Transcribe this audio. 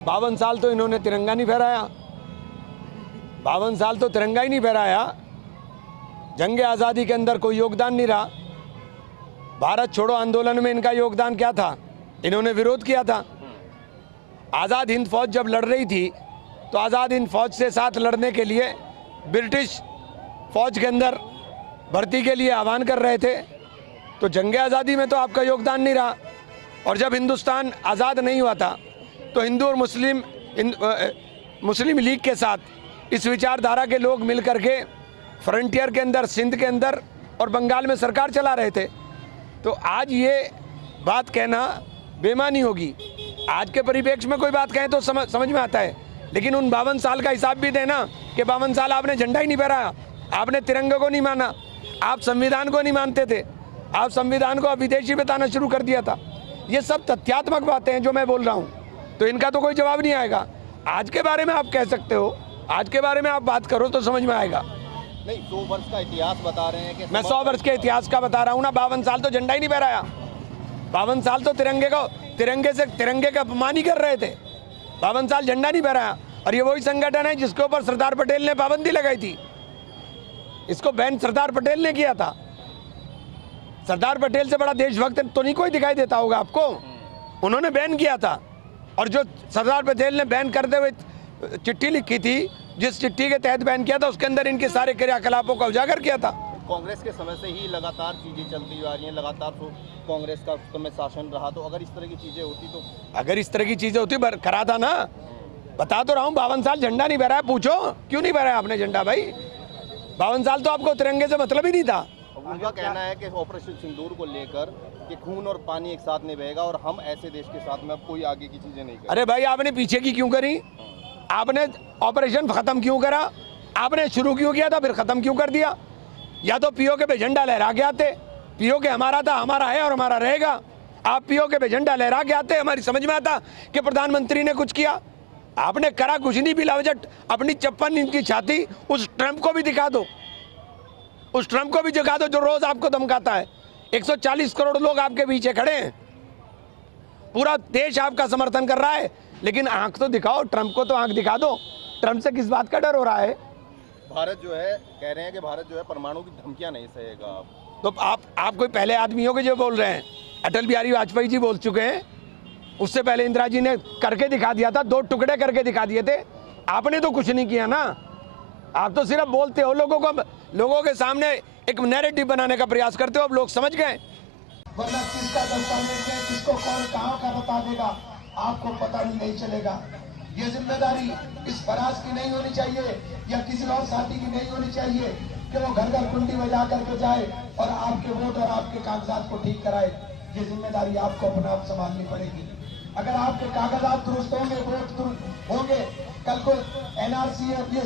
52 साल तो इन्होंने तिरंगा नहीं फहराया, 52 साल तो तिरंगा ही नहीं फहराया। जंग आज़ादी के अंदर कोई योगदान नहीं रहा। भारत छोड़ो आंदोलन में इनका योगदान क्या था? इन्होंने विरोध किया था। आज़ाद हिंद फौज जब लड़ रही थी तो आज़ाद हिंद फौज से साथ लड़ने के लिए ब्रिटिश फौज के अंदर भर्ती के लिए आह्वान कर रहे थे। तो जंग आज़ादी में तो आपका योगदान नहीं रहा। और जब हिंदुस्तान आज़ाद नहीं हुआ था तो हिंदू और मुस्लिम लीग के साथ इस विचारधारा के लोग मिल करके फ्रंटियर के अंदर, सिंध के अंदर और बंगाल में सरकार चला रहे थे। तो आज ये बात कहना बेईमानी होगी। आज के परिप्रेक्ष्य में कोई बात कहें तो समझ में आता है, लेकिन उन 52 साल का हिसाब भी देना कि 52 साल आपने झंडा ही नहीं फहराया, आपने तिरंगे को नहीं माना, आप संविधान को नहीं मानते थे, आप संविधान को विदेशी बताना शुरू कर दिया था। ये सब तथ्यात्मक बातें हैं जो मैं बोल रहा हूँ, तो इनका तो कोई जवाब नहीं आएगा। आज के बारे में आप कह सकते हो, आज के बारे में आप बात करो तो समझ में आएगा। नहीं, 100 वर्ष का इतिहास बता रहे हैं कि मैं 100 वर्ष के इतिहास का बता रहा हूँ ना। 52 साल तो झंडा ही नहीं फहराया, 52 साल तो तिरंगे का अपमान ही कर रहे थे। 52 साल झंडा नहीं फहराया। और ये वही संगठन है जिसके ऊपर सरदार पटेल ने पाबंदी लगाई थी। इसको बैन सरदार पटेल ने किया था। सरदार पटेल से बड़ा देशभक्त तो नहीं कोई दिखाई देता होगा आपको। उन्होंने बैन किया था। और जो सरदार पटेल ने बैन करते हुए चिट्ठी लिखी थी, जिस चिट्ठी के तहत बैन किया था, उसके अंदर इनके सारे क्रियाकलापों का उजागर किया था। कांग्रेस के समय से ही लगातार चीजें चलती आ रही हैं, लगातार तो कांग्रेस का उस समय शासन रहा। तो अगर इस तरह की चीजें होती तो अगर इस तरह की चीजें होती करा था ना। बता तो रहा हूँ, 52 साल झंडा नहीं फहराया। पूछो क्यों नहीं फहराया आपने झंडा भाई? 52 साल तो आपको तिरंगे से मतलब ही नहीं था। उनका कहना है कि ऑपरेशन सिंदूर को लेकर कि खून और पानी एक साथ नहीं बहेगा और हम ऐसे देश के साथ में अब कोई आगे की चीजें नहीं करें। अरे भाई, आपने पीछे की क्यों करी? आपने ऑपरेशन खत्म क्यों करा? आपने शुरू क्यों किया था फिर खत्म क्यों कर दिया? या तो पीओके पे झंडा लहरा के आते। पीओके हमारा था, हमारा है और हमारा रहेगा। आप पीओके पे झंडा लहरा के आते, हमारी समझ में आता कि प्रधानमंत्री ने कुछ किया। आपने करा कुछ नहीं। बिला वजह अपनी 56 इंच की छाती उस ट्रंप को भी दिखा दो, उस ट्रंप को भी दिखा दो जो रोज आपको धमकाता है। 140 करोड़ लोग आपके पीछे खड़े हैं, पूरा देश आपका समर्थन कर रहा है, लेकिन आंख तो दिखाओ। ट्रंप को तो आंख दिखा दो। ट्रंप से किस बात का डर हो रहा है? भारत जो है, कह रहे हैं कि भारत जो है परमाणु की धमकियां नहीं सहेगा। तो आप कोई पहले आदमी हो कि जो बोल रहे हैं? अटल बिहारी वाजपेयी जी बोल चुके हैं, उससे पहले इंदिरा जी ने करके दिखा दिया था, 2 टुकड़े करके दिखा दिए थे। आपने तो कुछ नहीं किया ना। आप तो सिर्फ बोलते हो, लोगों के सामने एक नैरेटिव बनाने का प्रयास करते हो। अब लोग समझ गए। वरना किसका दस्तावेज है, किसको कौन कहाँ का बता देगा, आपको पता नहीं चलेगा। ये जिम्मेदारी इस फराज की नहीं होनी चाहिए या किसी और साथी की नहीं होनी चाहिए कि वो घर घर कुंडी बजा करके जाए और आपके वोट और आपके कागजात को ठीक कराए। ये जिम्मेदारी आपको अपने आप संभालनी पड़ेगी। अगर आपके कागजात दुरुस्त होंगे, वोट दुरुस्त होंगे, कल को एनआरसी